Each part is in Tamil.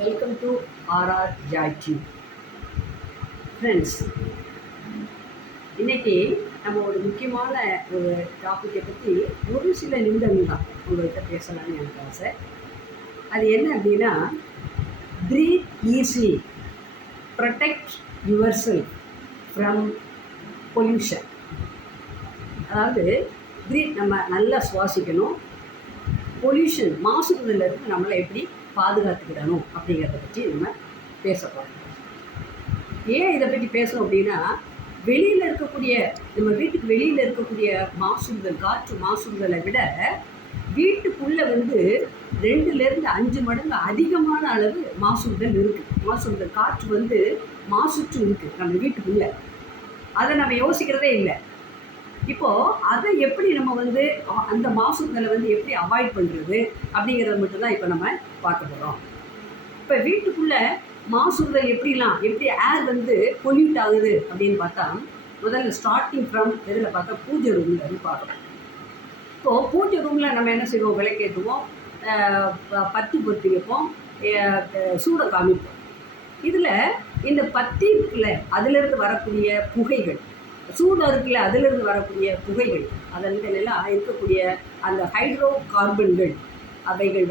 Welcome to RR joy tube. Friends, இன்றைக்கி நம்ம ஒரு முக்கியமான ஒரு டாப்பிக்கை பற்றி ஒரு சில நிமிடங்கள் தான் உங்கள்கிட்ட பேசலாம்னு எனக்கு ஆசை. அது என்ன அப்படின்னா, breathe easily, protect yourself from pollution. அதாவது நம்ம நல்லா சுவாசிக்கணும், பொல்யூஷன் மாசுபடுதலிருந்து நம்மளை எப்படி பாதுகாத்துக்கிடணும் அப்படிங்கிறத பற்றி நம்ம பேச போகிறோம். ஏன் இதை பற்றி பேசணும் அப்படின்னா, வெளியில் இருக்கக்கூடிய நம்ம வீட்டுக்கு வெளியில் இருக்கக்கூடிய மாசுபடுதல், காற்று மாசுபடுதலை விட வீட்டுக்குள்ளே 2லேருந்து 5 மடங்கு அதிகமான அளவு மாசுபடுதல் இருக்குது. மாசுபடுதல் காற்று மாசுற்று இருக்குது நம்ம வீட்டுக்குள்ளே. அதை நம்ம யோசிக்கிறதே இல்லை. இப்போது அதை எப்படி நம்ம அந்த மாசுபடுதலை எப்படி அவாய்ட் பண்ணுறது அப்படிங்கிறத மட்டும்தான் இப்போ நம்ம பார்க்க போகிறோம். இப்போ வீட்டுக்குள்ளே மாசுபடுதல் எப்படி ஏர் பொல்யூட் ஆகுது அப்படின்னு பார்த்தா, முதல்ல ஸ்டார்டிங் ஃப்ரம் இதில் பார்த்தா பூஜை ரூமில் பார்க்கலாம். இப்போது பூஜை ரூமில் நம்ம என்ன செய்வோம், விளக்கேற்றுவோம், பத்தி பொருத்தி வைப்போம், சூடை காமிப்போம். இதில் இந்த பத்தி இருக்குல்ல, அதிலிருந்து வரக்கூடிய புகைகள், சூடாக இருக்குல்ல, அதிலிருந்து வரக்கூடிய புகைகள், அதெல்லாம் இருக்கக்கூடிய அந்த ஹைட்ரோ கார்பன்கள், அவைகள்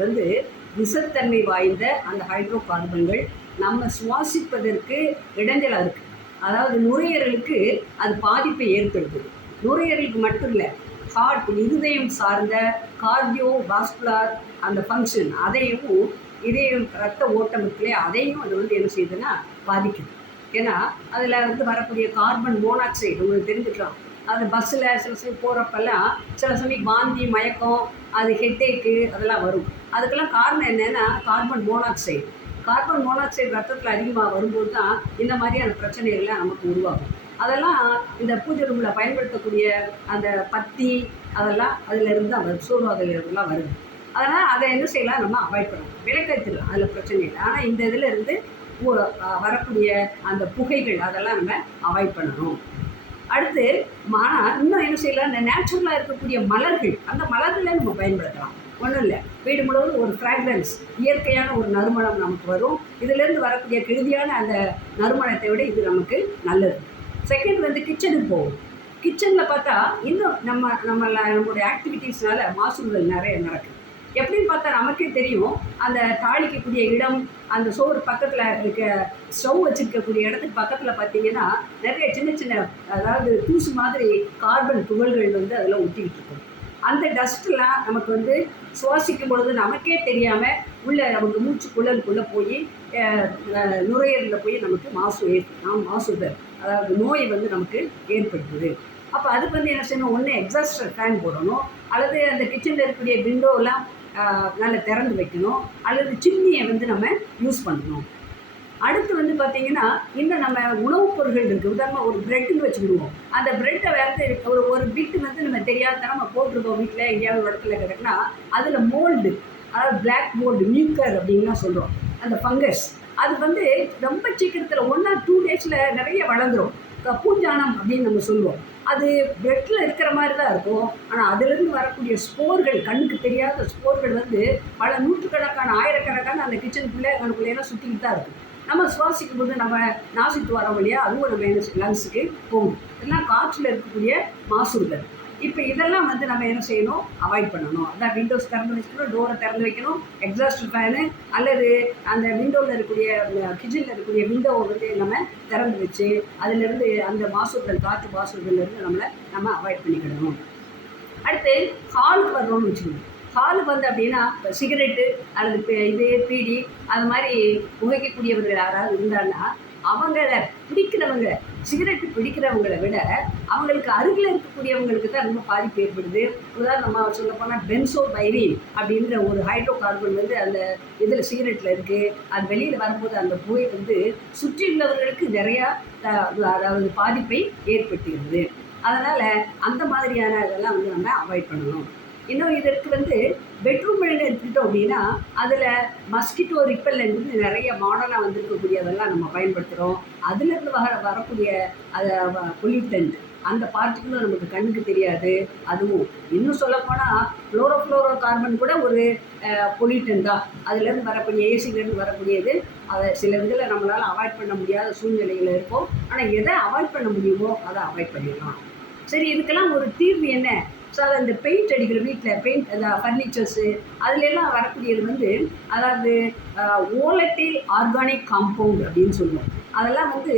விஷத்தன்மை வாய்ந்த அந்த ஹைட்ரோ கார்பன்கள் நம்ம சுவாசிப்பதற்கு இடைஞ்சலாக இருக்குது. அதாவது நுரையீரலுக்கு அது பாதிப்பை ஏற்படுத்துது. நுரையீரலுக்கு மட்டும் இல்லை, ஹார்ட், இருதயம் சார்ந்த கார்டியோ வாஸ்குலர் அந்த ஃபங்க்ஷன், அதையும் இதயம் ரத்த ஓட்டம் இருக்குல்லையே, அதையும் அது என்ன செய்யுதுன்னா பாதிக்குது. ஏன்னா அதில் வரக்கூடிய கார்பன் மோனாக்சைடு உங்களுக்கு தெரிஞ்சுக்கலாம். அது பஸ்ஸில் சில சமயம் போகிறப்பெல்லாம் சில சமயம் வாந்தி, மயக்கம், அது ஹெட்டேக்கு அதெல்லாம் வரும். அதுக்கெல்லாம் காரணம் என்னென்னா கார்பன் மோனாக்சைடு ரத்தத்தில் அதிகமாக வரும்போது தான் இந்த மாதிரியான பிரச்சனைகள்லாம் நமக்கு உருவாகும். அதெல்லாம் இந்த பூஜை ரூமில் பயன்படுத்தக்கூடிய அந்த பத்தி அதெல்லாம் அதிலிருந்து அந்த சூடாதெல்லாம் வருது. அதனால் அதை என்ன செய்யலாம், நம்ம அவாய்ட் பண்ணலாம், விளக்கேற்றிடலாம், அதில் பிரச்சனை இல்லை. ஆனால் இந்த இதில் வரக்கூடிய அந்த புகைகள் அதெல்லாம் நம்ம அவாய்ட் பண்ணணும். அடுத்து இன்னும் என்ன செய்யலாம், இந்த நேச்சுரலாக இருக்கக்கூடிய மலர்கள், அந்த மலர்களை நம்ம பயன்படுத்தலாம். ஒன்றும் இல்லை, வீடு முழுவதும் ஒரு ஃப்ராக்ரன்ஸ், இயற்கையான ஒரு நறுமணம் நமக்கு வரும். இதிலேருந்து வரக்கூடிய கெடுதியான அந்த நறுமணத்தை விட இது நமக்கு நல்லது. செகண்ட் கிச்சனுக்கு போகும். கிச்சனில் பார்த்தா இன்னும் நம்மளுடைய ஆக்டிவிட்டீஸ்னால மாசுபடுதல் நிறைய நடக்குது. எப்படின்னு பார்த்தா நமக்கே தெரியும், அந்த தாளிக்கக்கூடிய இடம், அந்த சோறு பக்கத்தில் இருக்க ஸ்டவ் வச்சுருக்கக்கூடிய இடத்துக்கு பக்கத்தில் பார்த்தீங்கன்னா நிறைய சின்ன சின்ன, அதாவது தூசு மாதிரி கார்பன் துகள்கள் அதில் ஒட்டிக்கிட்டு இருக்கும். அந்த டஸ்ட்லாம் நமக்கு சுவாசிக்கும் பொழுது நமக்கே தெரியாமல் நமக்கு மூச்சு குழலுக்குள்ளே போய் நுரையீரலில் போய் நமக்கு மாசுதல், அதாவது நோய் நமக்கு ஏற்படுத்துது. அப்போ அதுக்கு என்ன செய்யணும், ஒன்று எக்ஸாஸ்டர் ஃபேன் போடணும், அல்லது அந்த கிச்சனில் இருக்கக்கூடிய விண்டோலாம் நல்லா திறந்து வைக்கணும், அல்லது சிம்னியை நம்ம யூஸ் பண்ணணும். அடுத்து பார்த்திங்கன்னா, இன்னும் நம்ம உணவுப் பொருட்கள் இருக்குது. உதாரணமாக ஒரு ப்ரெட்டுன்னு வச்சுக்கிடுவோம். அந்த ப்ரெட்டை ஒரு பிட்டு நம்ம தெரியாதனமாக போட்டிருக்கோம் வீட்டில், எங்கேயாவது ஒரு இடத்துல கிடக்குன்னா அதில் மோல்டு, அதாவது பிளாக் மோல்டு, மியூக்கர் அப்படின்லாம் சொல்கிறோம். அந்த ஃபங்கஸ் அது ரொம்ப சீக்கிரத்தில் 1 or 2 days நிறைய வளர்ந்துடும். பூஞ்சானம் அப்படின்னு நம்ம சொல்லுவோம். அது பிரெட்டில் இருக்கிற மாதிரி தான் இருக்கும். ஆனால் அதிலிருந்து வரக்கூடிய ஸ்போர்கள், கண்ணுக்கு தெரியாத ஸ்போர்கள் பல நூற்றுக்கணக்கான, ஆயிரக்கணக்கான அந்த கிச்சனுக்குள்ளேயெல்லாம் சுற்றிக்கிட்டு தான் இருக்குது. நம்ம சுவாசிக்கும் போது நம்ம நாசிட்டு வரோம் இல்லையா, அதுவும் நம்ம லங்ஸுக்கு போகும். இதெல்லாம் காற்றில் இருக்கக்கூடிய மாசுபடுதல். இப்போ இதெல்லாம் நம்ம என்ன செய்யணும், அவாய்ட் பண்ணணும். அதான் விண்டோஸ் திறந்து வச்சுக்கணும், டோரை திறந்து வைக்கணும், எக்ஸாஸ்ட் ஃபேனு அல்லது அந்த விண்டோவில் இருக்கக்கூடிய கிச்சனில் இருக்கக்கூடிய விண்டோவை நம்ம திறந்து வச்சு அதிலிருந்து அந்த மாசுபடுதல், காற்று மாசுபடுதலேருந்து நம்ம அவாய்ட் பண்ணிக்கிடணும். அடுத்து ஹாலுக்கு வர்றோம்னு வச்சுக்கணும். ஹாலுக்கு அப்படின்னா சிகரெட்டு அல்லது பீடி அது மாதிரி புகைக்கக்கூடியவர்கள் யாராவது இருந்தாங்கன்னா அவங்கள பிடிக்கிறவங்க, சிகரெட்டு பிடிக்கிறவங்களை விட அவங்களுக்கு அருகில் இருக்கக்கூடியவங்களுக்கு தான் ரொம்ப பாதிப்பு ஏற்படுது. உதாரணமாக சொல்லப்போனால் பென்சோபைரின் அப்படின்ற ஒரு ஹைட்ரோ கார்பன் அந்த இதில் சிகரெட்டில் இருக்குது. அது வெளியில் வரும்போது அந்த புகை சுற்றியுள்ளவர்களுக்கு நிறையா அதாவது பாதிப்பை ஏற்படுத்துகிறது. அதனால் அந்த மாதிரியான இதெல்லாம் நம்ம அவாய்ட் பண்ணணும். இன்னும் இதற்கு பெட்ரூம் எடுத்துக்கிட்டோம் அப்படின்னா அதில் மஸ்கிட்டோ ரிப்பல்லண்ட் நிறைய மாடர்னாக வந்திருக்கக்கூடியதெல்லாம் நம்ம பயன்படுத்துகிறோம். அதிலிருந்து வரக்கூடிய பொல்யூட்டன்ட் அந்த பார்ட்டிகளும் நமக்கு கண்ணுக்கு தெரியாது. அதுவும் இன்னும் சொல்லப்போனால் ஃப்ளோரோ கார்பன் கூட ஒரு பொல்யூட்டன் தான். அதுலேருந்து வரக்கூடிய ஏசிலேருந்து வரக்கூடியது. அதை சில இதில் நம்மளால் அவாய்ட் பண்ண முடியாத சூழ்நிலையில் இருப்போம். ஆனால் எதை அவாய்ட் பண்ண முடியுமோ அதை அவாய்ட் பண்ணிடலாம். சரி, இதுக்கெல்லாம் ஒரு தீர்வு என்ன? ஸோ அதை இந்த பெயிண்ட் அடிக்கிற வீட்டில் பெயிண்ட் அந்த ஃபர்னிச்சர்ஸு அதுலெல்லாம் வரக்கூடியது வந்து, அதாவது ஓலட்டைல் ஆர்கானிக் காம்பவுண்ட் அப்படின்னு சொல்லுவோம். அதெல்லாம் வந்து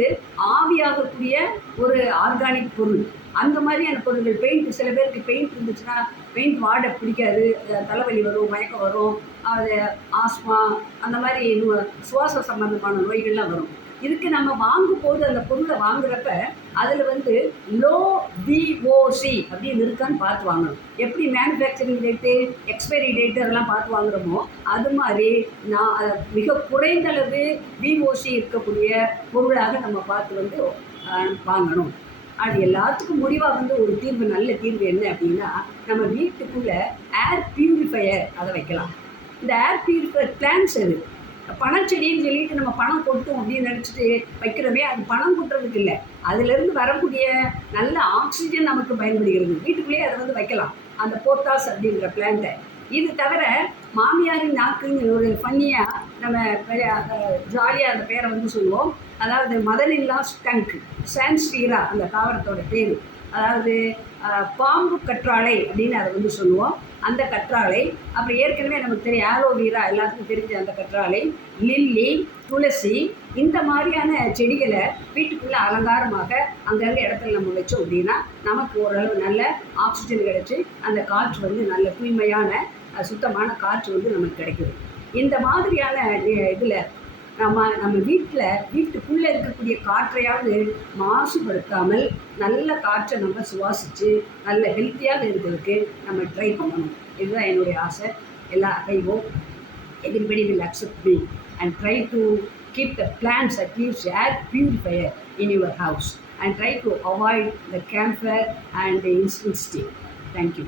ஆவியாகக்கூடிய ஒரு ஆர்கானிக் பொருள். அந்த மாதிரியான பொருட்கள் பெயிண்ட், சில பேருக்கு பெயிண்ட் இருந்துச்சுன்னா பெயிண்ட் வாடை பிடிக்காது, தலைவலி வரும், மயக்கம் வரும், அது ஆஸ்மா, அந்த மாதிரி சுவாச சம்பந்தமான நோய்கள்லாம் வரும். இதுக்கு நம்ம வாங்கும்போது அந்த பொருளை வாங்குறப்ப அதில் வந்து லோ விஓசி அப்படின்னு இருக்கான்னு பார்த்து வாங்கணும். எப்படி மேனுஃபேக்சரிங் டேட்டு, எக்ஸ்பைரி டேட்டு அதெல்லாம் பார்த்து வாங்குகிறோமோ அது மாதிரி மிக குறைந்தளவு விஓசி இருக்கக்கூடிய பொருளாக நம்ம பார்த்து வந்து வாங்கணும். அது எல்லாத்துக்கும் முடிவாக வந்து ஒரு தீர்வு, நல்ல தீர்வு என்ன அப்படின்னா, நம்ம வீட்டுக்குள்ளே ஏர் பியூரிஃபையர் அதை வைக்கலாம். இந்த ஏர் பியூரிஃபையர் பிளான்ஸ் அது பணச்செடின்னு சொல்லிட்டு நம்ம பணம் கொட்டும் அப்படின்னு நினச்சிட்டு வைக்கிறோமே, அது பணம் கொட்டுறதுக்கு இல்லை, அதுலேருந்து வரக்கூடிய நல்ல ஆக்சிஜன் நமக்கு பயன்படுகிறது. வீட்டுக்குள்ளேயே அதை வந்து வைக்கலாம், அந்த போத்தாஸ் அப்படிங்கிற பிளான்ட்டை. இது தவிர மாமியாரின் நாக்குன்னு ஒரு ஃபன்னியாக நம்ம ஜாலியாக அந்த பேரை வந்து சொல்லுவோம். அதாவது மதர் இன் லா ஸ்கங்க், சான்ஸ்டீரா அந்த தாவரத்தோட பேர். அதாவது பாம்பு கற்றாழை அப்படின்னு அதை வந்து சொல்லுவோம். அந்த கற்றாழை, அப்புறம் ஏற்கனவே நமக்கு தெரியும் ஆலோவீரா, எல்லாத்துக்கும் தெரிஞ்ச அந்த கற்றாழை, லில்லி, துளசி, இந்த மாதிரியான செடிகளை வீட்டுக்குள்ளே அலங்காரமாக அங்கங்கே இடத்துல நம்ம வச்சோம் அப்படின்னா நமக்கு ஓரளவு நல்ல ஆக்சிஜன் கிடச்சி அந்த காற்று வந்து நல்ல தூய்மையான சுத்தமான காற்று வந்து நமக்கு கிடைக்குது. இந்த மாதிரியான இதில் நம்ம வீட்டுக்குள்ளே இருக்கக்கூடிய காற்றையாவது மாசுபடுத்தாமல் நல்ல காற்றை நம்ம சுவாசித்து நல்ல ஹெல்த்தியாக இருக்கிறதுக்கு நம்ம ட்ரை பண்ணணும். இதுதான் என்னுடைய ஆசை. I hope everybody will accept me and try to keep the plants, at least air purifier in your house, and try to avoid the camphor and the incense stick. Thank you.